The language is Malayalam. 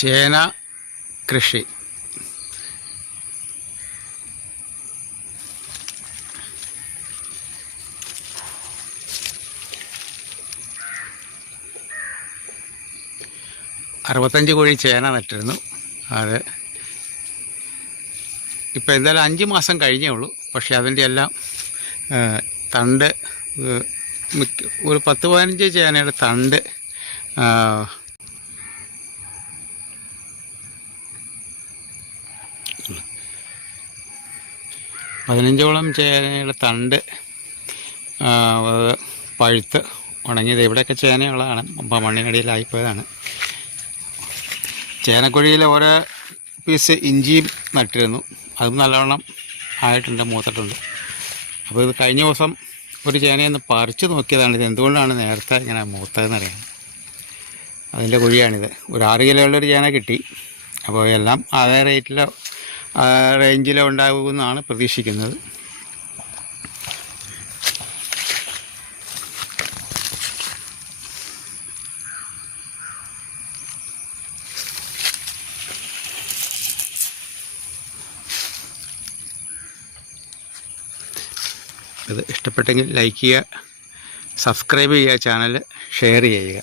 ചേന കൃഷി. അറുപത്തഞ്ച് കോഴി ചേന നട്ടിരുന്നു. അത് ഇപ്പം എന്തായാലും അഞ്ച് മാസം കഴിഞ്ഞേ ഉള്ളൂ. പക്ഷേ അതിന്റെ എല്ലാം തണ്ട് ഒരു പത്ത് പതിനഞ്ച് ചേനയുടെ തണ്ട് പതിനഞ്ചോളം ചേനയുടെ തണ്ട് പഴുത്ത് ഉണങ്ങിയത് ഇവിടെയൊക്കെ ചേനയുള്ളതാണ്. അപ്പം മണ്ണിനടിയിലായിപ്പോയതാണ്. ചേനക്കുഴിയിൽ ഓരോ പീസ് ഇഞ്ചിയും നട്ടിരുന്നു. അതും നല്ലവണ്ണം ആയിട്ടുണ്ട് മൂത്തിട്ടുണ്ട്. അപ്പോൾ ഇത് കഴിഞ്ഞ ദിവസം ഒരു ചേനയൊന്ന് പറിച്ച് നോക്കിയതാണ് ഇത് എന്തുകൊണ്ടാണ് നേരത്തെ ഇങ്ങനെ മൂത്തതെന്നറിയാം. അതിന്റെ കുഴിയാണിത്. ഒരു ആറ് കിലോയുള്ളൊരു ചേന കിട്ടി. അപ്പോൾ എല്ലാം അതേ റേറ്റിലോ റേഞ്ചിലോ ഉണ്ടാകുമെന്നാണ് പ്രതീക്ഷിക്കുന്നത്. ഇത് ഇഷ്ടപ്പെട്ടെങ്കിൽ ലൈക്ക് ചെയ്യുക സബ്സ്ക്രൈബ് ചെയ്യുക ചാനൽ ഷെയർ ചെയ്യുക.